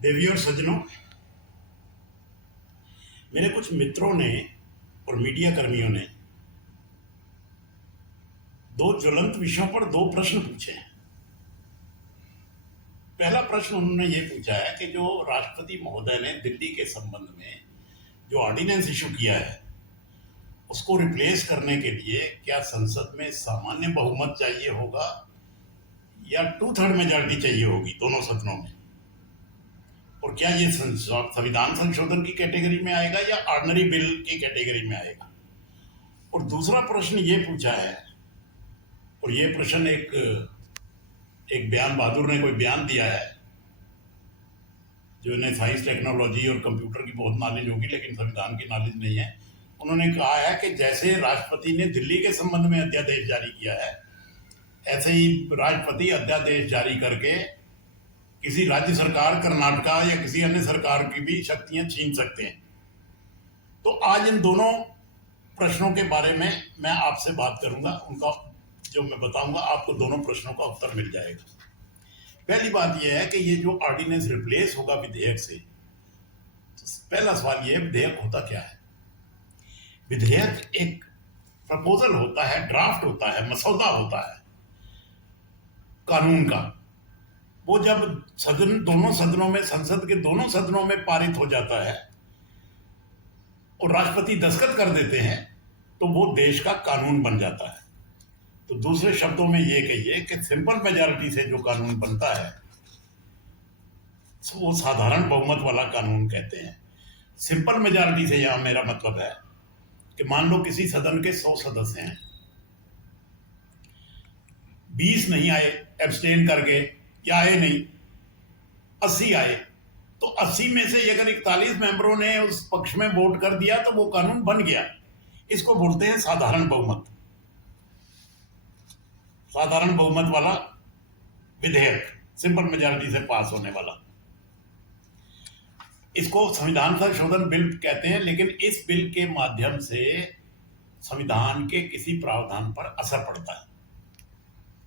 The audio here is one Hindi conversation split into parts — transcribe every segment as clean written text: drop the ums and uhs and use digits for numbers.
देवी और सज्जनों, मेरे कुछ मित्रों ने और मीडिया कर्मियों ने दो ज्वलंत विषयों पर दो प्रश्न पूछे हैं। पहला प्रश्न उन्होंने ये पूछा है कि जो राष्ट्रपति महोदय ने दिल्ली के संबंध में जो ऑर्डिनेंस इशू किया है उसको रिप्लेस करने के लिए क्या संसद में सामान्य बहुमत चाहिए होगा या 2/3 मेजॉरिटी चाहिए होगी दोनों सदनों में, और क्या ये संविधान संशोधन की कैटेगरी में आएगा या ऑर्डिनरी बिल की कैटेगरी में आएगा। और दूसरा प्रश्न ये पूछा है, और ये प्रश्न एक बयान बहादुर ने कोई बयान दिया है जो इन्हें साइंस टेक्नोलॉजी और कंप्यूटर की बहुत नॉलेज होगी लेकिन संविधान की नॉलेज नहीं है। उन्होंने कहा है कि जैसे राष्ट्रपति ने दिल्ली के संबंध में अध्यादेश जारी किया है ऐसे ही राष्ट्रपति अध्यादेश जारी करके किसी राज्य सरकार, कर्नाटका या किसी अन्य सरकार की भी शक्तियां छीन सकते हैं। तो आज इन दोनों प्रश्नों के बारे में मैं आपसे बात करूंगा, उनका जो मैं बताऊंगा आपको दोनों प्रश्नों का उत्तर मिल जाएगा। पहली बात यह है कि ये जो ऑर्डिनेंस रिप्लेस होगा विधेयक से, पहला सवाल यह है विधेयक होता क्या है। विधेयक एक प्रपोजल होता है, ड्राफ्ट होता है, मसौदा होता है कानून का। वो जब दोनों सदनों में, संसद के दोनों सदनों में पारित हो जाता है और राष्ट्रपति दस्तखत कर देते हैं तो वो देश का कानून बन जाता है। तो दूसरे शब्दों में ये कहिए कि सिंपल मेजॉरिटी से जो कानून बनता है वो साधारण बहुमत वाला कानून कहते हैं। सिंपल मेजॉरिटी से यहां मेरा मतलब है कि मान लो किसी सदन के 100 सदस्य हैं, 20 नहीं आए एब्सटेन करके या आए नहीं, 80 आए, तो 80 में से अगर 41 मेंबरों ने उस पक्ष में वोट कर दिया तो वो कानून बन गया। इसको बोलते हैं साधारण बहुमत, साधारण बहुमत वाला विधेयक, सिंपल मेजॉरिटी से पास होने वाला। इसको संविधान संशोधन बिल कहते हैं, लेकिन इस बिल के माध्यम से संविधान के किसी प्रावधान पर असर पड़ता है,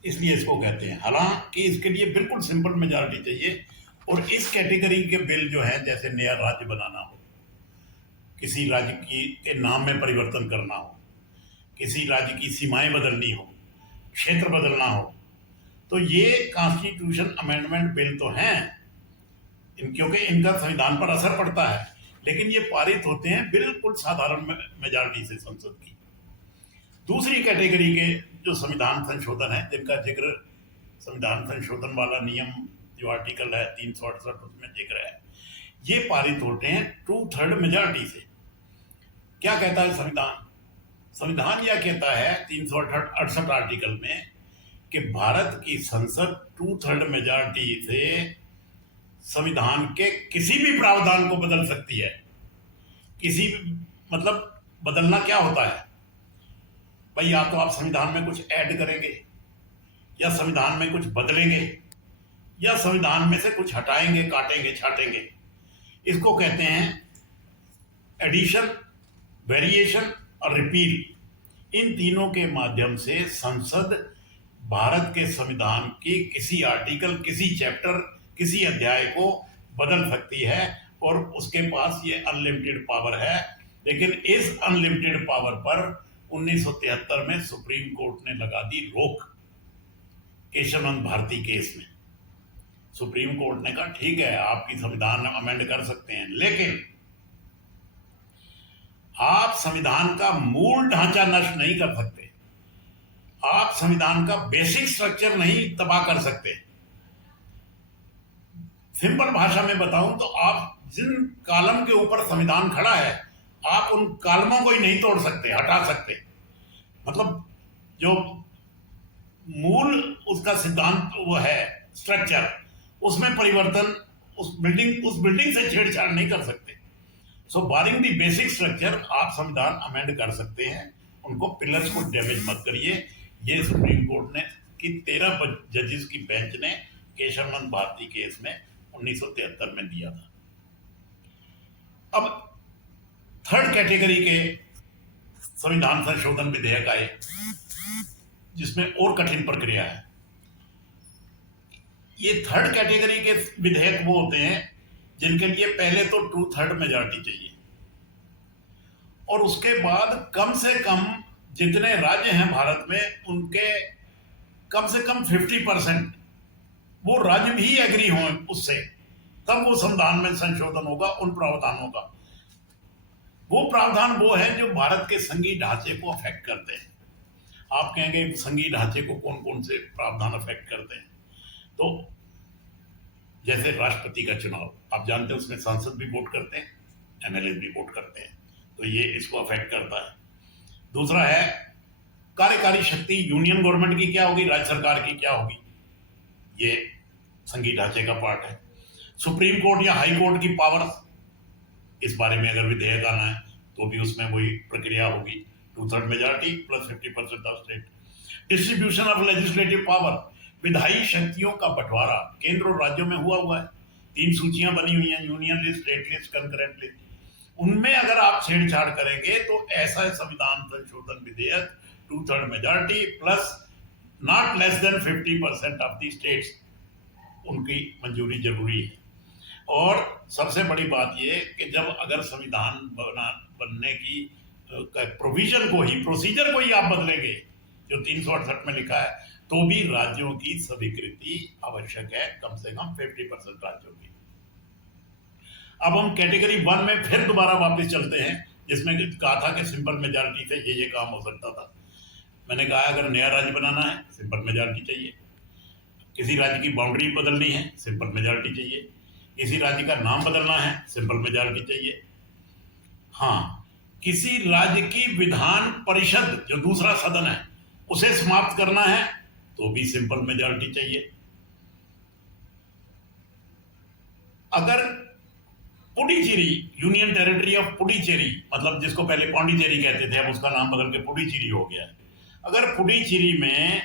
इसलिए इसको कहते हैं। हालांकि इसके लिए बिल्कुल सिंपल मेजॉरिटी चाहिए। और इस कैटेगरी के बिल जो है, जैसे नया राज्य बनाना हो, किसी राज्य की के नाम में परिवर्तन करना हो, किसी राज्य की सीमाएं बदलनी हो, क्षेत्र बदलना हो, तो ये कॉन्स्टिट्यूशन अमेंडमेंट बिल तो हैं क्योंकि इनका संविधान पर असर पड़ता है, लेकिन ये पारित होते हैं बिल्कुल साधारण मेजॉरिटी से संसद की। दूसरी कैटेगरी के जो संविधान संशोधन है, जिनका जिक्र संविधान संशोधन वाला नियम जो आर्टिकल है 368 उसमें जिक्र है, ये पारित होते हैं 2/3 मेजॉरिटी से। क्या कहता है संविधान? संविधान यह कहता है 368 आर्टिकल में कि भारत की संसद 2/3 मेजॉरिटी से संविधान के किसी भी प्रावधान को बदल सकती है। किसी भी मतलब बदलना क्या होता है भाई, या तो आप संविधान में कुछ ऐड करेंगे, या संविधान में कुछ बदलेंगे, या संविधान में से कुछ हटाएंगे, काटेंगे, छाटेंगे। इसको कहते हैं एडिशन, वेरिएशन और रिपील। इन तीनों के माध्यम से संसद भारत के संविधान की किसी आर्टिकल, किसी चैप्टर, किसी अध्याय को बदल सकती है, और उसके पास ये अनलिमिटेड पावर है। लेकिन इस अनलिमिटेड पावर पर 1973 में सुप्रीम कोर्ट ने लगा दी रोक, केशवनंद भारती केस में। सुप्रीम कोर्ट ने कहा ठीक है, आपकी संविधान अमेंड कर सकते हैं, लेकिन आप संविधान का मूल ढांचा नष्ट नहीं कर सकते, आप संविधान का बेसिक स्ट्रक्चर नहीं तबाह कर सकते। सिंपल भाषा में बताऊं तो आप जिन कॉलम के ऊपर संविधान खड़ा है, आप उन कॉलमों को ही नहीं तोड़ सकते, हटा सकते। मतलब जो मूल उसका सिद्धांत वो है, स्ट्रक्चर, उसमें परिवर्तन, उस बिल्डिंग से छेड़छाड़ नहीं कर सकते। सो बारिंग दी बेसिक स्ट्रक्चर आप संविधान अमेंड कर सकते हैं, उनको पिलर्स को डैमेज मत करिए। ये सुप्रीम कोर्ट ने की 13 जजेस की बेंच ने केशवनंद भारती केस में 1973 में दिया था। अब थर्ड कैटेगरी के संविधान संशोधन विधेयक आए, जिसमें और कठिन प्रक्रिया है। ये थर्ड कैटेगरी के विधेयक वो होते हैं जिनके लिए पहले तो 2/3 मेजॉरिटी चाहिए, और उसके बाद कम से कम जितने राज्य हैं भारत में उनके कम से कम 50% वो राज्य भी एग्री हों उससे, तब वो संविधान में संशोधन होगा उन प्रावधानों का। वो प्रावधान वो है जो भारत के संघीय ढांचे को अफेक्ट करते हैं। आप कहेंगे संघीय ढांचे को कौन कौन से प्रावधान अफेक्ट करते हैं? तो जैसे राष्ट्रपति का चुनाव, आप जानते हैं उसमें सांसद भी वोट करते हैं, एमएलए भी वोट करते हैं, तो ये इसको अफेक्ट करता है। दूसरा है कार्यकारी शक्ति, यूनियन गवर्नमेंट की क्या होगी, राज्य सरकार की क्या होगी, ये संघीय ढांचे का पार्ट है। सुप्रीम कोर्ट या हाई कोर्ट की पावर, इस बारे में अगर विधेयक आना है तो भी उसमें वही प्रक्रिया होगी, 2/3 majority plus 50% of state. Distribution of legislative power, विधायी शक्तियों का बंटवारा केंद्र और राज्यों में हुआ है। 3 सूचियां बनी हुई हैं, union list, state list, concurrent list. उनमें अगर आप छेड़छाड़ करेंगे तो ऐसा संविधान संशोधन विधेयक 2/3 majority plus not less than 50% of the states, उनकी मंजूरी जरूरी है। और सबसे बड़ी बात यह कि जब अगर संविधान बनने की प्रोविजन को ही, प्रोसीजर को ही आप बदलेंगे जो 368 में लिखा है, तो भी राज्यों की स्वीकृति आवश्यक है, कम से कम 50% राज्यों की। अब हम कैटेगरी 1 में फिर दोबारा वापस चलते हैं, जिसमें कहा था कि सिंपल मेजॉरिटी से ये काम हो सकता था। मैंने कहा अगर नया राज्य बनाना है सिंपल मेजॉरिटी चाहिए, किसी राज्य की बाउंड्री बदलनी है सिंपल मेजॉरिटी चाहिए, किसी राज्य का नाम बदलना है सिंपल मेजॉरिटी चाहिए। हाँ, किसी राज्य की विधान परिषद जो दूसरा सदन है उसे समाप्त करना है तो भी सिंपल मेजॉरिटी चाहिए। अगर Puducherry, union territory of Puducherry, मतलब जिसको पहले पौंडीचेरी कहते थे, अब उसका नाम बदल के पुडुचेरी हो गया है, अगर पुडुचेरी में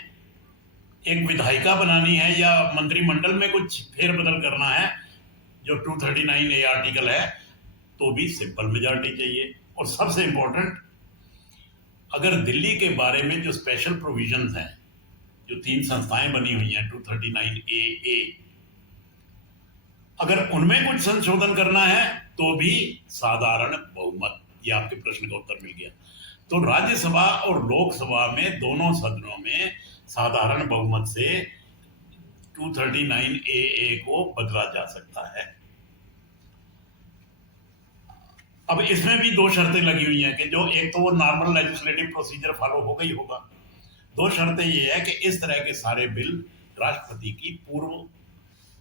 एक विधायिका बनानी है या मंत्रिमंडल में कुछ फेरबदल करना है जो 239A आर्टिकल है, तो भी सिंपल मेजॉरिटी चाहिए। और सबसे इंपॉर्टेंट, अगर दिल्ली के बारे में जो स्पेशल प्रोविजंस हैं, जो 3 संस्थाएं बनी हुई हैं 239AA, अगर उनमें कुछ संशोधन करना है तो भी साधारण बहुमत, ये आपके प्रश्न का उत्तर मिल गया। तो राज्यसभा और लोकसभा में दोनों सदनों में साधारण बहुमत से 239AA को बदला जा सकता है। अब इसमें भी 2 शर्तें लगी हुई हैं कि जो एक तो वो नॉर्मल लेजिस्लेटिव प्रोसीजर फॉलो हो गई होगा, 2 शर्तें ये है कि इस तरह के सारे बिल राष्ट्रपति की पूर्व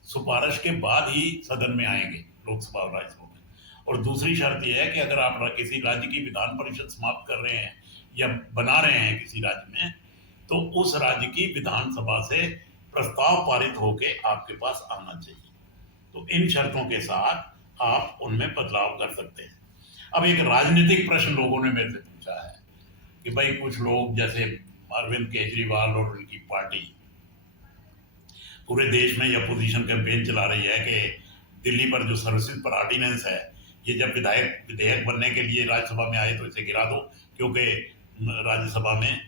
सिफारिश के बाद ही सदन में आएंगे, लोकसभा और राज्यसभा में। और दूसरी शर्त यह है कि अगर आप किसी राज्य की विधान परिषद समाप्त कर रहे हैं या बना रहे हैं किसी राज्य में, तो उस राज्य की विधानसभा से प्रस्ताव पारित होके आपके पास आना चाहिए। तो इन शर्तों के साथ आप उनमें बदलाव कर सकते हैं। अब एक राजनीतिक प्रश्न लोगों ने मेरे से पूछा है कि भाई कुछ लोग जैसे अरविंद केजरीवाल और उनकी पार्टी पूरे देश में ये अपोजिशन कैंपेन चला रही है कि दिल्ली पर जो सर्विसेज पर ऑर्डिनेंस है, ये जब विधेयक बनने के लिए राज्यसभा में आए तो इसे गिरा दो, क्योंकि राज्यसभा में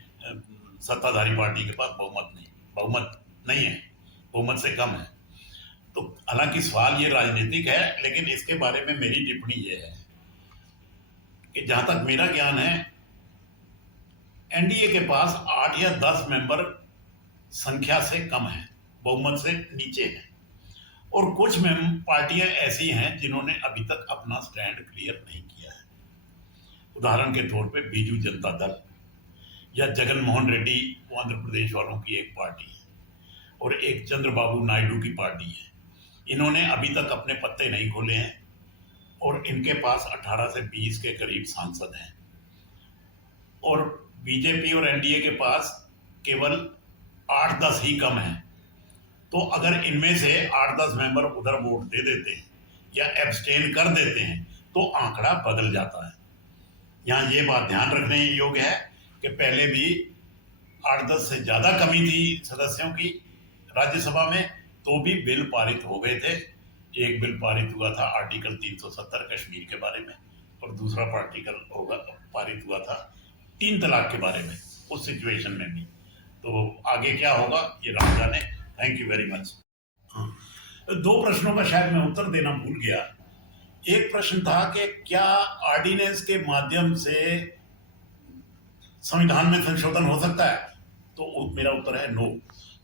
सत्ताधारी पार्टी के पास बहुमत नहीं है, बहुमत से कम है। तो हालांकि सवाल ये राजनीतिक है, लेकिन इसके बारे में मेरी टिप्पणी ये है कि जहां तक मेरा ज्ञान है, एनडीए के पास 8 या 10 मेंबर संख्या से कम है, बहुमत से नीचे है। और कुछ पार्टियां ऐसी हैं जिन्होंने अभी तक अपना स्टैंड क्लियर नहीं किया है। उदाहरण के तौर पे बीजू जनता दल या जगन मोहन रेड्डी, आंध्र प्रदेश वालों की एक पार्टी है, और एक चंद्रबाबू नायडू की पार्टी है। इन्होंने अभी तक अपने पत्ते नहीं खोले हैं और इनके पास 18 से 20 के करीब सांसद हैं, और बीजेपी और एनडीए के पास केवल 8-10 ही कम हैं। तो अगर इनमें से 8-10 मेंबर उधर वोट दे देते हैं या एब्सटेन कर देते हैं तो आंकड़ा बदल जाता है। यहाँ ये बात ध्यान रखने योग्य है कि पहले भी 8-10 से ज़्यादा कमी थी सदस्यों की राज्यसभा में, तो भी बिल पारित हो गए थे। एक बिल पारित हुआ था आर्टिकल 370 कश्मीर के बारे में, और दूसरा पारित हुआ था 3 तलाक के बारे में, उस सिचुएशन में भी। तो आगे क्या होगा ये राम जाने। Thank you very much. 2 प्रश्नों का शायद मैं उत्तर देना भूल गया। एक प्रश्न था कि क्या ऑर्डिनेंस के माध्यम से संविधान में संशोधन हो सकता है, तो मेरा उत्तर है नो।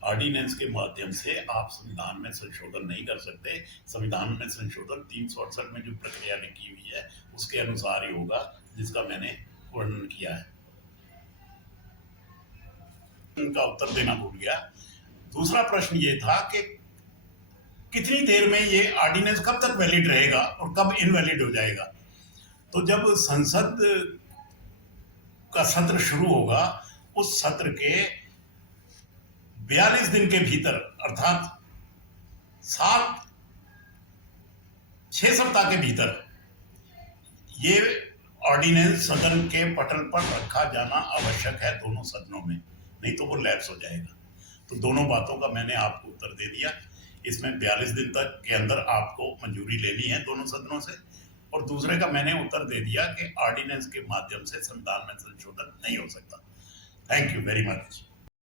ऑर्डिनेंस के माध्यम से आप संविधान में संशोधन नहीं कर सकते। संविधान में संशोधन 368 में जो प्रक्रिया लिखी हुई है उसके अनुसार ही होगा, जिसका मैंने वर्णन किया है। उनका उत्तर देना भूल गया। दूसरा प्रश्न ये था कि कितनी देर में ये ऑर्डिनेंस कब तक वैलिड रहेगा और कब इनवैलिड हो जाएगा। तो जब संसद का सत्र शुरू होगा, उस सत्र के 42 दिन के भीतर, अर्थात 6 सप्ताह के भीतर ये ऑर्डिनेंस सदन के पटल पर रखा जाना आवश्यक है दोनों सदनों में, नहीं तो वो लैप्स हो जाएगा। तो दोनों बातों का मैंने आपको उत्तर दे दिया। इसमें 42 दिन तक के अंदर आपको मंजूरी लेनी है दोनों सदनों से, और दूसरे का मैंने उत्तर दे दिया कि ऑर्डिनेंस के माध्यम से संविधान में संशोधन नहीं हो सकता। Thank you very much.